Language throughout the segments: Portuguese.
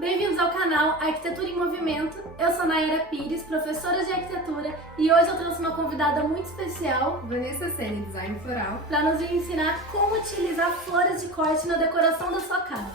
Bem-vindos ao canal Arquitetura em Movimento. Eu sou Nayara Pires, professora de arquitetura, e hoje eu trouxe uma convidada muito especial, Vanessa Sene, design floral, para nos ensinar como utilizar flores de corte na decoração da sua casa.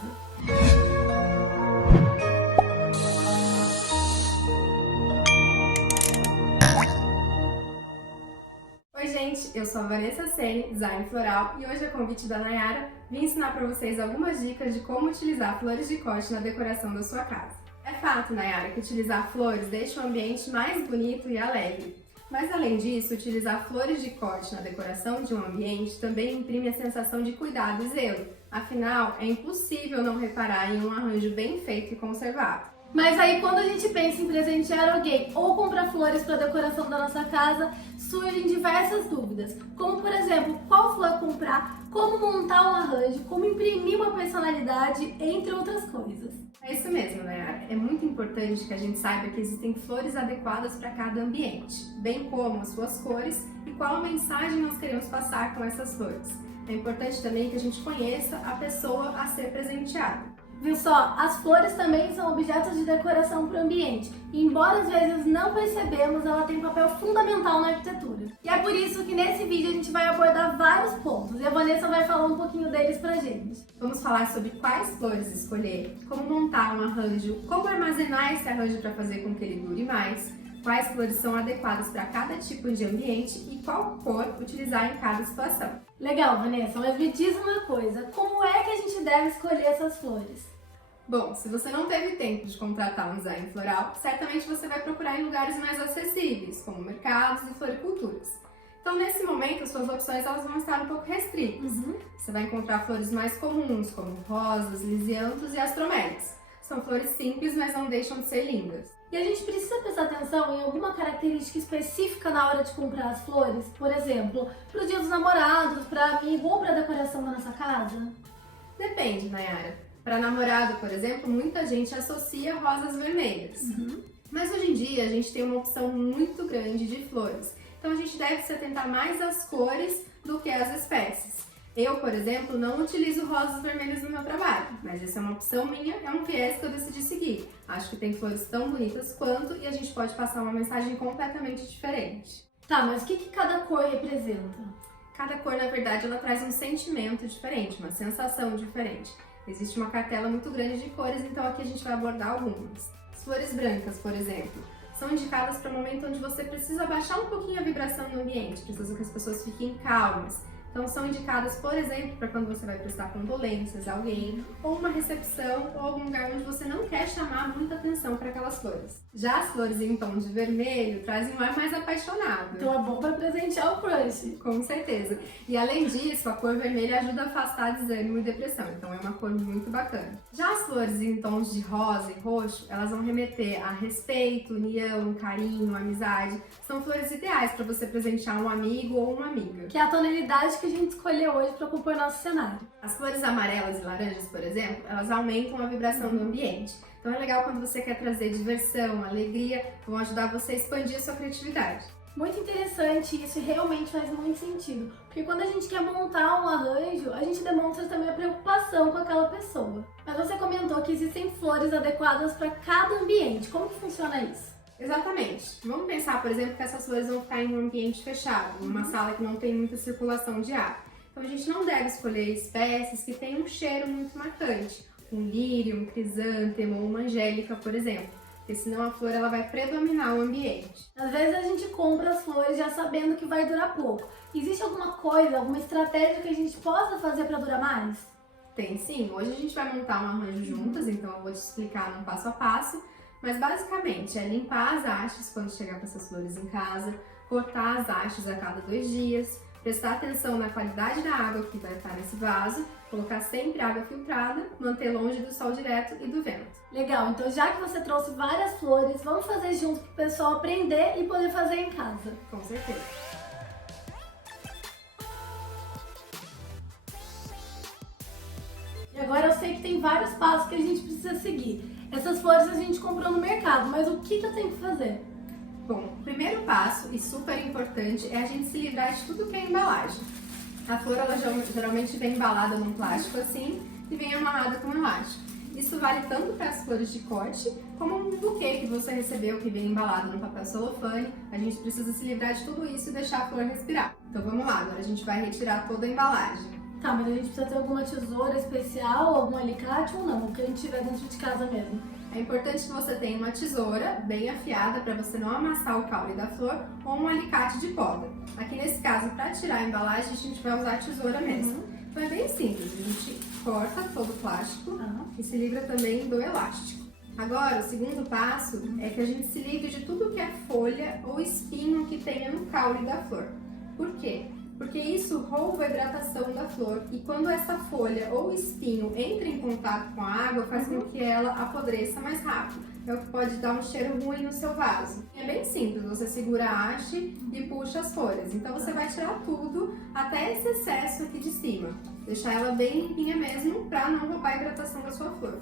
Oi gente, eu sou a Vanessa Sene, design floral, e hoje a convite da Nayara vim ensinar para vocês algumas dicas de como utilizar flores de corte na decoração da sua casa. É fato, Nayara, que utilizar flores deixa o ambiente mais bonito e alegre. Mas além disso, utilizar flores de corte na decoração de um ambiente também imprime a sensação de cuidado e zelo. Afinal, é impossível não reparar em um arranjo bem feito e conservado. Mas aí quando a gente pensa em presentear alguém ou comprar flores para a decoração da nossa casa, surgem diversas dúvidas, como por exemplo, qual flor comprar, como montar um arranjo, como imprimir uma personalidade, entre outras coisas. É isso mesmo, Nayara. É muito importante que a gente saiba que existem flores adequadas para cada ambiente, bem como as suas cores e qual mensagem nós queremos passar com essas flores. É importante também que a gente conheça a pessoa a ser presenteada. Viu só? As flores também são objetos de decoração para o ambiente e, embora às vezes não percebemos, ela tem um papel fundamental na arquitetura. E é por isso que nesse vídeo a gente vai abordar vários pontos e a Vanessa vai falar um pouquinho deles pra gente. Vamos falar sobre quais flores escolher, como montar um arranjo, como armazenar esse arranjo para fazer com que ele dure mais, quais flores são adequadas para cada tipo de ambiente e qual cor utilizar em cada situação. Legal, Vanessa, mas me diz uma coisa, como é que a gente deve escolher essas flores? Bom, se você não teve tempo de contratar um design floral, certamente você vai procurar em lugares mais acessíveis, como mercados e floriculturas. Então, nesse momento, as suas opções elas vão estar um pouco restritas. Você vai encontrar flores mais comuns, como rosas, lisianthus e astromélias. São flores simples, mas não deixam de ser lindas. E a gente precisa prestar atenção em alguma característica específica na hora de comprar as flores? Por exemplo, para o dia dos namorados, para amigo ou para a decoração da nossa casa? Depende, Nayara. Para namorado, por exemplo, muita gente associa rosas vermelhas. Mas hoje em dia a gente tem uma opção muito grande de flores. Então a gente deve se atentar mais às cores do que às espécies. Eu, por exemplo, não utilizo rosas vermelhas no meu trabalho, mas essa é uma opção minha, é um viés que eu decidi seguir. Acho que tem flores tão bonitas quanto e a gente pode passar uma mensagem completamente diferente. Tá, mas o que cada cor representa? Cada cor, na verdade, ela traz um sentimento diferente, uma sensação diferente. Existe uma cartela muito grande de cores, então aqui a gente vai abordar algumas. As flores brancas, por exemplo, são indicadas para o momento onde você precisa baixar um pouquinho a vibração no ambiente, precisa que as pessoas fiquem calmas. Então são indicadas, por exemplo, para quando você vai prestar condolências a alguém, ou uma recepção, ou algum lugar onde você não quer chamar muita atenção para aquelas flores. Já as flores em tom de vermelho trazem um ar mais apaixonado. Então é bom para presentear o crush. Com certeza. E além disso, a cor vermelha ajuda a afastar desânimo e depressão, então é uma cor muito bacana. Já as flores em tons de rosa e roxo, elas vão remeter a respeito, união, carinho, amizade. São flores ideais para você presentear um amigo ou uma amiga. Que é a tonalidade que a gente escolheu hoje para compor nosso cenário. As flores amarelas e laranjas, por exemplo, elas aumentam a vibração do ambiente. Então é legal quando você quer trazer diversão, alegria, vão ajudar você a expandir a sua criatividade. Muito interessante isso e realmente faz muito sentido, porque quando a gente quer montar um arranjo, a gente demonstra também a preocupação com aquela pessoa. Mas você comentou que existem flores adequadas para cada ambiente, como que funciona isso? Exatamente. Vamos pensar, por exemplo, que essas flores vão ficar em um ambiente fechado, numa sala que não tem muita circulação de ar. Então a gente não deve escolher espécies que tenham um cheiro muito marcante, um lírio, um crisântemo ou uma angélica, por exemplo, porque senão a flor ela vai predominar o ambiente. Às vezes a gente compra as flores já sabendo que vai durar pouco. Existe alguma coisa, alguma estratégia que a gente possa fazer para durar mais? Tem sim. Hoje a gente vai montar um arranjo juntas, então eu vou te explicar no passo a passo. Mas basicamente é limpar as hastes quando chegar com essas flores em casa, cortar as hastes a cada 2 dias, prestar atenção na qualidade da água que vai estar nesse vaso, colocar sempre água filtrada, manter longe do sol direto e do vento. Legal, então já que você trouxe várias flores, vamos fazer junto para o pessoal aprender e poder fazer em casa. Com certeza. E agora eu sei que tem vários passos que a gente precisa seguir. Essas flores a gente comprou no mercado, mas o que eu tenho que fazer? Bom, o primeiro passo, e super importante, é a gente se livrar de tudo que é embalagem. A flor ela geralmente vem embalada num plástico assim e vem amarrada com elástico. Isso vale tanto para as flores de corte, como um buquê que você recebeu que vem embalado no papel celofane. A gente precisa se livrar de tudo isso e deixar a flor respirar. Então vamos lá, agora a gente vai retirar toda a embalagem. Tá, mas a gente precisa ter alguma tesoura especial, algum alicate ou não? O que a gente tiver dentro de casa mesmo. É importante que você tenha uma tesoura bem afiada para você não amassar o caule da flor ou um alicate de poda. Aqui nesse caso, para tirar a embalagem, a gente vai usar a tesoura mesmo. Então é bem simples, a gente corta todo o plástico e se livra também do elástico. Agora, o segundo passo é que a gente se livre de tudo que é folha ou espinho que tenha no caule da flor. Por quê? Porque isso rouba a hidratação da flor e quando essa folha ou espinho entra em contato com a água, faz com que ela apodreça mais rápido. É o que pode dar um cheiro ruim no seu vaso. É bem simples, você segura a haste e puxa as folhas. Então você vai tirar tudo, até esse excesso aqui de cima. Deixar ela bem limpinha mesmo, para não roubar a hidratação da sua flor.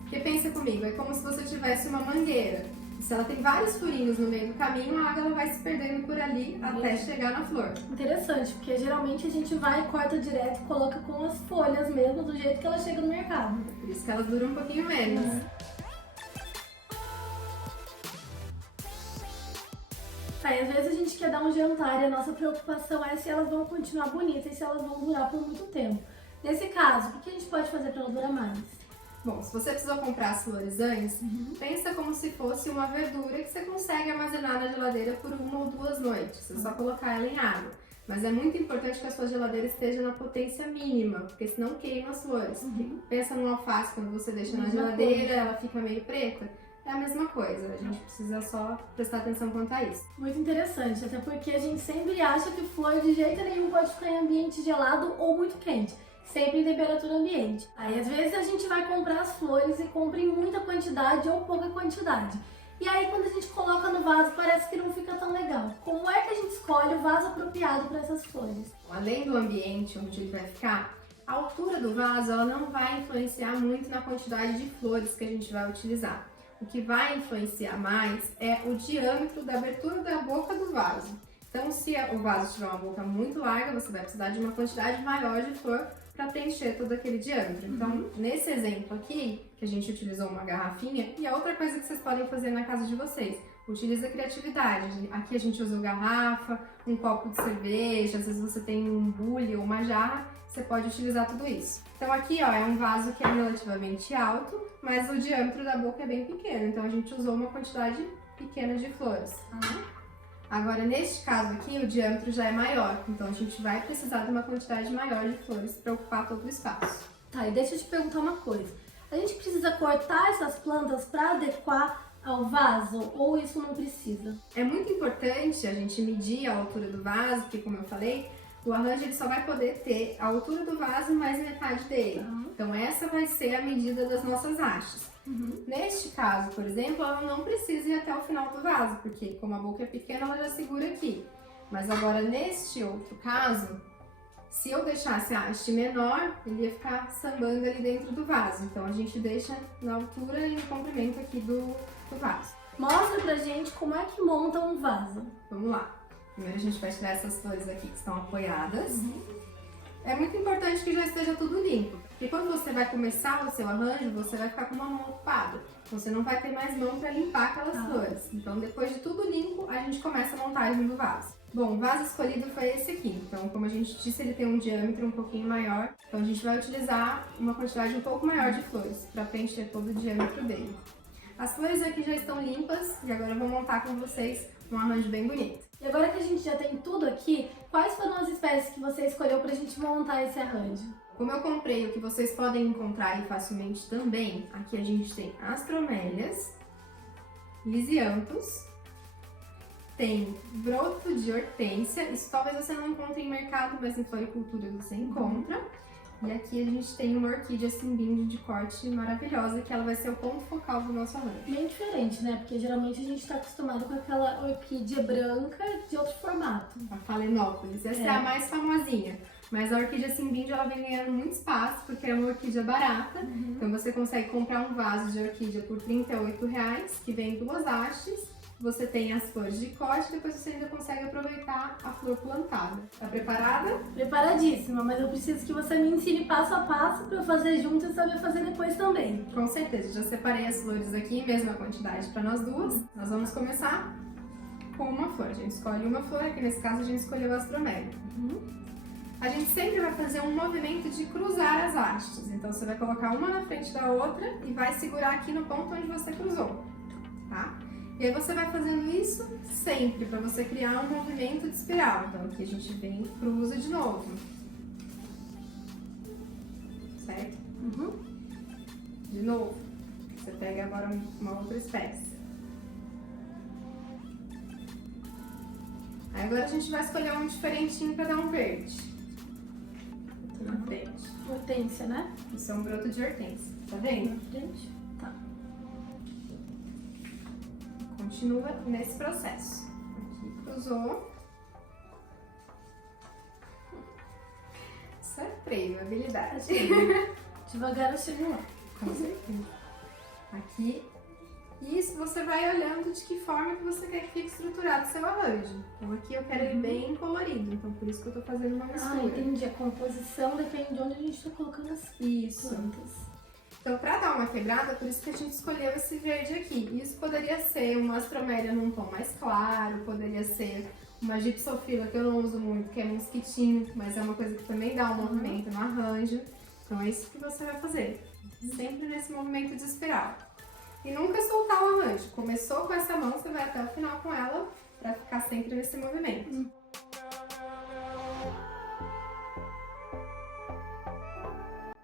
Porque pensa comigo, é como se você tivesse uma mangueira. Se ela tem vários furinhos no meio do caminho, a água ela vai se perdendo por ali até chegar na flor. Interessante, porque geralmente a gente vai, corta direto e coloca com as folhas mesmo, do jeito que ela chega no mercado. Por isso que elas duram um pouquinho menos. Aí, às vezes a gente quer dar um jantar e a nossa preocupação é se elas vão continuar bonitas e se elas vão durar por muito tempo. Nesse caso, o que a gente pode fazer para ela durar mais? Bom, se você precisou comprar as flores antes, pensa como se fosse uma verdura que você consegue armazenar na geladeira por 1 ou 2 noites. É só colocar ela em água. Mas é muito importante que a sua geladeira esteja na potência mínima, porque senão queima as flores. Pensa numa alface, quando você deixa na geladeira, ela fica meio preta. É a mesma coisa, a gente precisa só prestar atenção quanto a isso. Muito interessante, até porque a gente sempre acha que flor de jeito nenhum pode ficar em ambiente gelado ou muito quente. Sempre em temperatura ambiente. Aí às vezes a gente vai comprar as flores e compra em muita quantidade ou pouca quantidade. E aí quando a gente coloca no vaso parece que não fica tão legal. Como é que a gente escolhe o vaso apropriado para essas flores? Além do ambiente onde ele vai ficar, a altura do vaso ela não vai influenciar muito na quantidade de flores que a gente vai utilizar. O que vai influenciar mais é o diâmetro da abertura da boca do vaso. Então, se o vaso tiver uma boca muito larga, você vai precisar de uma quantidade maior de flor para preencher todo aquele diâmetro. Então, nesse exemplo aqui, que a gente utilizou uma garrafinha, e a outra coisa que vocês podem fazer na casa de vocês, utiliza a criatividade. Aqui a gente usou garrafa, um copo de cerveja, às vezes você tem um bule ou uma jarra, você pode utilizar tudo isso. Então aqui, ó, é um vaso que é relativamente alto, mas o diâmetro da boca é bem pequeno, então a gente usou uma quantidade pequena de flores. Agora, neste caso aqui, o diâmetro já é maior, então a gente vai precisar de uma quantidade maior de flores para ocupar todo o espaço. Tá, e deixa eu te perguntar uma coisa. A gente precisa cortar essas plantas para adequar ao vaso ou isso não precisa? É muito importante a gente medir a altura do vaso, porque como eu falei, o arranjo ele só vai poder ter a altura do vaso mais metade dele. Então essa vai ser a medida das nossas hastes. Neste caso, por exemplo, ela não precisa ir até o final do vaso, porque como a boca é pequena, ela já segura aqui. Mas agora, neste outro caso, se eu deixasse a haste menor, ele ia ficar sambando ali dentro do vaso. Então a gente deixa na altura e no comprimento aqui do vaso. Mostra pra gente como é que monta um vaso. Vamos lá. Primeiro a gente vai tirar essas flores aqui que estão apoiadas. É muito importante que já esteja tudo limpo. Porque quando você vai começar o seu arranjo, você vai ficar com uma mão ocupada. Você não vai ter mais mão para limpar aquelas flores. Então, depois de tudo limpo, a gente começa a montagem do vaso. Bom, o vaso escolhido foi esse aqui. Então, como a gente disse, ele tem um diâmetro um pouquinho maior. Então, a gente vai utilizar uma quantidade um pouco maior de flores para preencher todo o diâmetro dele. As flores aqui já estão limpas e agora eu vou montar com vocês um arranjo bem bonito. E agora que a gente já tem tudo aqui, quais foram as espécies que você escolheu pra gente montar esse arranjo? Como eu comprei o que vocês podem encontrar aí facilmente também, aqui a gente tem astromélias, lisianthus, tem broto de hortênsia, isso talvez você não encontre em mercado, mas em floricultura você encontra. E aqui a gente tem uma orquídea simbinde de corte maravilhosa, que ela vai ser o ponto focal do nosso arranjo. Bem diferente, né? Porque geralmente a gente tá acostumado com aquela orquídea branca de outro formato. A Phalaenopsis, essa é a mais famosinha. Mas a orquídea simbinde ela vem ganhando muito espaço, porque é uma orquídea barata. Então você consegue comprar um vaso de orquídea por R$ 38, que vem 2 hastes você tem as flores de corte, depois você ainda consegue aproveitar a flor plantada. Tá preparada? Preparadíssima, mas eu preciso que você me ensine passo a passo para eu fazer junto e saber fazer depois também. Com certeza, já separei as flores aqui, mesma quantidade para nós duas. Nós vamos começar com uma flor. A gente escolhe uma flor, aqui nesse caso a gente escolheu a astromélia. A gente sempre vai fazer um movimento de cruzar as hastes. Então você vai colocar uma na frente da outra e vai segurar aqui no ponto onde você cruzou, tá? E aí você vai fazendo isso sempre, para você criar um movimento de espiral. Então aqui a gente vem e cruza de novo. Certo? De novo. Você pega agora uma outra espécie. Aí agora a gente vai escolher um diferentinho para dar um verde. Na frente. Hortênsia, né? Isso é um broto de hortênsia. Tá vendo? Na frente. Tá. Continua nesse processo. Aqui cruzou. Isso é treino, habilidade. Devagar eu chego lá. Com certeza. Aqui. Isso você vai olhando de que forma que você quer que fique estruturado o seu arranjo. Então aqui eu quero ele bem colorido, então por isso que eu tô fazendo uma mistura. Ah, entendi. A composição depende de onde a gente tá colocando as plantas. Então, para dar uma quebrada, por isso que a gente escolheu esse verde aqui. Isso poderia ser uma astromélia num tom mais claro, poderia ser uma gipsofila, que eu não uso muito, que é mosquitinho, mas é uma coisa que também dá um movimento no arranjo. Então é isso que você vai fazer, sempre nesse movimento de espiral. E nunca soltar o arranjo. Começou com essa mão, você vai até o final com ela, para ficar sempre nesse movimento.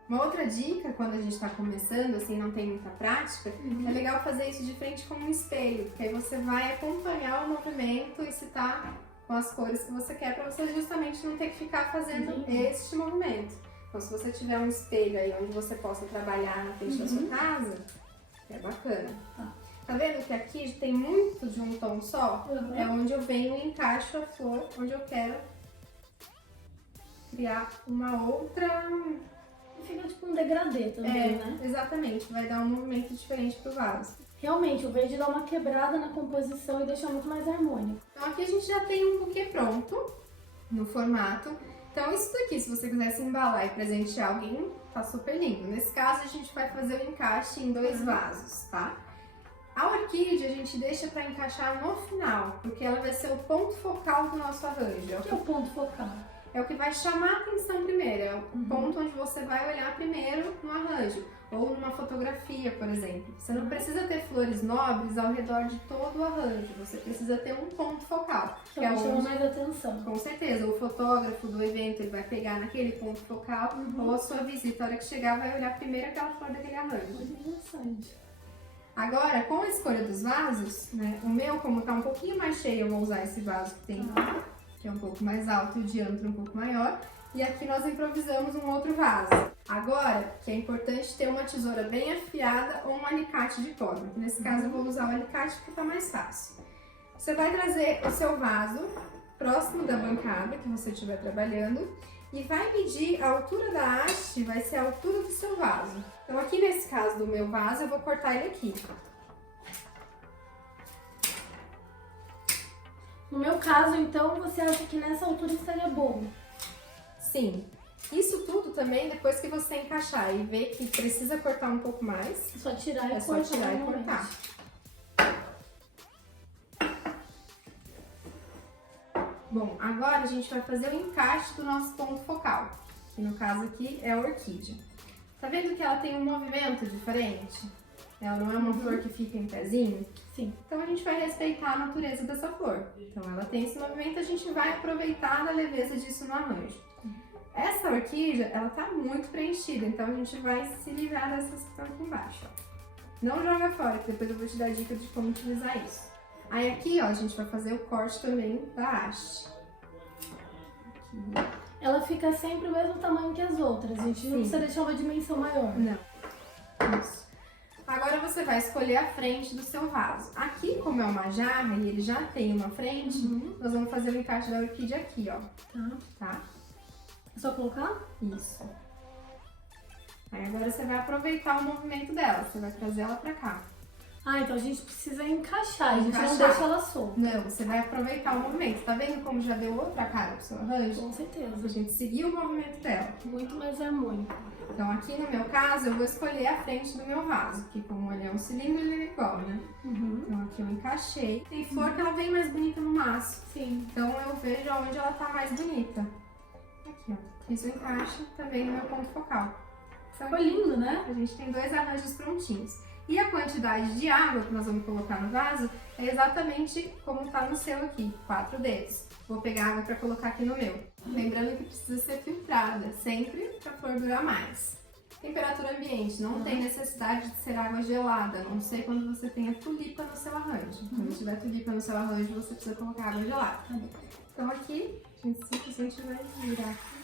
Uma outra dica, quando a gente está começando, assim, não tem muita prática, é legal fazer isso de frente como um espelho, porque aí você vai acompanhar o movimento e se tá com as cores que você quer, para você justamente não ter que ficar fazendo este movimento. Então, se você tiver um espelho aí onde você possa trabalhar na frente da sua casa, é bacana. Tá vendo que aqui tem muito de um tom só? É onde eu venho e encaixo a flor, onde eu quero criar uma outra... Fica tipo um degradê também, né? Exatamente, vai dar um movimento diferente pro vaso. Realmente, o verde dá uma quebrada na composição e deixa muito mais harmônico. Então aqui a gente já tem um buquê pronto, no formato. Então isso daqui, se você quiser se embalar e presentear alguém, tá super lindo. Nesse caso a gente vai fazer o encaixe em 2 vasos, tá? A orquídea a gente deixa para encaixar no final, porque ela vai ser o ponto focal do nosso arranjo. O que é o ponto focal? É o que vai chamar a atenção primeiro, é o ponto onde você vai olhar primeiro no arranjo, ou numa fotografia, por exemplo. Você não precisa ter flores nobres ao redor de todo o arranjo, você precisa ter um ponto focal. Que é o que chama mais atenção. Com certeza, o fotógrafo do evento ele vai pegar naquele ponto focal, ou a sua visita, a hora que chegar, vai olhar primeiro aquela flor daquele arranjo. Muito interessante. Agora, com a escolha dos vasos, né, o meu, como tá um pouquinho mais cheio, eu vou usar esse vaso que tem... que é um pouco mais alto e o diâmetro um pouco maior. E aqui nós improvisamos um outro vaso. Agora, que é importante ter uma tesoura bem afiada ou um alicate de cobre. Nesse caso eu vou usar o alicate porque tá mais fácil. Você vai trazer o seu vaso próximo da bancada que você estiver trabalhando e vai medir a altura da haste, vai ser a altura do seu vaso. Então aqui nesse caso do meu vaso eu vou cortar ele aqui. No meu caso, então, você acha que nessa altura estaria bom? Sim. Isso tudo também, depois que você encaixar e ver que precisa cortar um pouco mais, É só tirar e é só cortar. tirar e cortar. Bom, agora a gente vai fazer o encaixe do nosso ponto focal, que no caso aqui é a orquídea. Tá vendo que ela tem um movimento diferente? Ela não é uma flor que fica em pezinho? Sim. Então a gente vai respeitar a natureza dessa flor. Então ela tem esse movimento, a gente vai aproveitar a leveza disso no arranjo. Essa orquídea, ela tá muito preenchida, então a gente vai se livrar dessas que estão aqui embaixo. Ó. Não joga fora, que depois eu vou te dar dica de como utilizar isso. Aí aqui, ó, a gente vai fazer o corte também da haste. Aqui. Ela fica sempre o mesmo tamanho que as outras, a gente não precisa deixar uma dimensão maior. Não. Isso. Agora você vai escolher a frente do seu vaso. Aqui, como é uma jarra e ele já tem uma frente, nós vamos fazer o encaixe da orquídea aqui, ó. Tá? É só colocar? Isso. Aí agora você vai aproveitar o movimento dela, você vai trazer ela pra cá. Ah, então a gente precisa encaixar, a gente não Encaixar. deixa ela solta. Não, você vai aproveitar o movimento. Tá vendo como já deu outra cara pro seu arranjo? Com certeza. A gente seguiu o movimento dela. Muito mais harmônico. Então aqui no meu caso, eu vou escolher a frente do meu vaso, que como ele é um cilindro, ele é igual, né? Então aqui eu encaixei. Tem flor que ela vem mais bonita no maço. Sim. Então eu vejo onde ela tá mais bonita. Aqui, ó. Isso encaixa também no meu ponto focal. Então, Ficou lindo, né? a gente tem 2 arranjos prontinhos. E a quantidade de água que nós vamos colocar no vaso é exatamente como tá no seu aqui, 4 dedos. Vou pegar água para colocar aqui no meu. Lembrando que precisa ser filtrada, sempre para a flor durar mais. Temperatura ambiente, não tem necessidade de ser água gelada, a não ser quando você tenha tulipa no seu arranjo. Quando tiver tulipa no seu arranjo, você precisa colocar água gelada. Então aqui, a gente simplesmente vai virar aqui.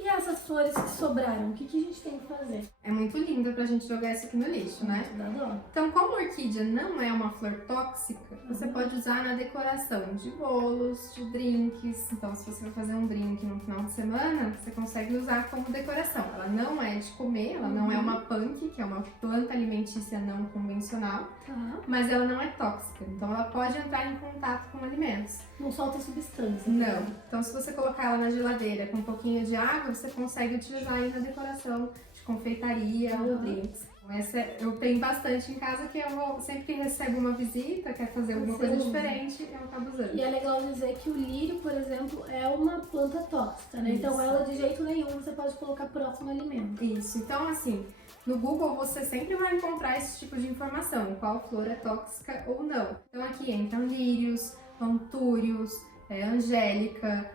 E essas flores que sobraram, o que a gente tem que fazer? É muito linda pra gente jogar isso aqui no lixo, né? Dá dó. Então, como a orquídea não é uma flor tóxica, você pode usar na decoração de bolos, de drinks. Então, se você vai fazer um drink no final de semana, você consegue usar como decoração. Ela não é de comer, ela não é uma punk, que é uma planta alimentícia não convencional, Tá. mas ela não é tóxica. Então, ela pode entrar em contato com alimentos. Não solta substância. Não. Então, se você colocar ela na geladeira com um pouquinho de água, você consegue utilizar aí na decoração de confeitaria ou drinks. Então, essa eu tenho bastante em casa, que sempre que recebo uma visita, quer fazer alguma coisa diferente, eu acabo usando. E é legal dizer que o lírio, por exemplo, é uma planta tóxica, né? Então Isso. ela de jeito nenhum você pode colocar próximo ao alimento. Isso. Então, assim, no Google você sempre vai encontrar esse tipo de informação, qual flor é tóxica ou não. Então aqui entram lírios, antúrios, angélica,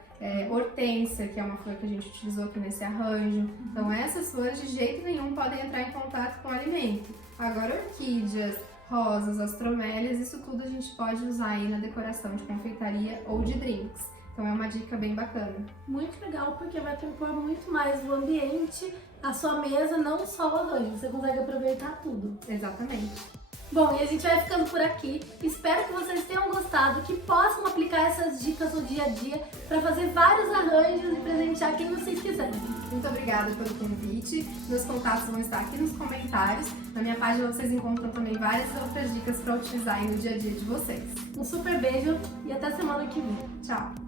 hortênsia, que é uma flor que a gente utilizou aqui nesse arranjo. Então essas flores de jeito nenhum podem entrar em contato com o alimento. Agora orquídeas, rosas, astromélias, isso tudo a gente pode usar aí na decoração de confeitaria ou de drinks. Então é uma dica bem bacana. Muito legal, porque vai compor muito mais o ambiente, a sua mesa, não só o arranjo. Você consegue aproveitar tudo. Exatamente. Bom, e a gente vai ficando por aqui. Espero que vocês tenham gostado, que possam aplicar essas dicas no dia a dia para fazer vários arranjos e presentear quem vocês quiserem. Muito obrigada pelo convite. Meus contatos vão estar aqui nos comentários. Na minha página vocês encontram também várias outras dicas para utilizar aí no dia a dia de vocês. Um super beijo e até semana que vem. Tchau!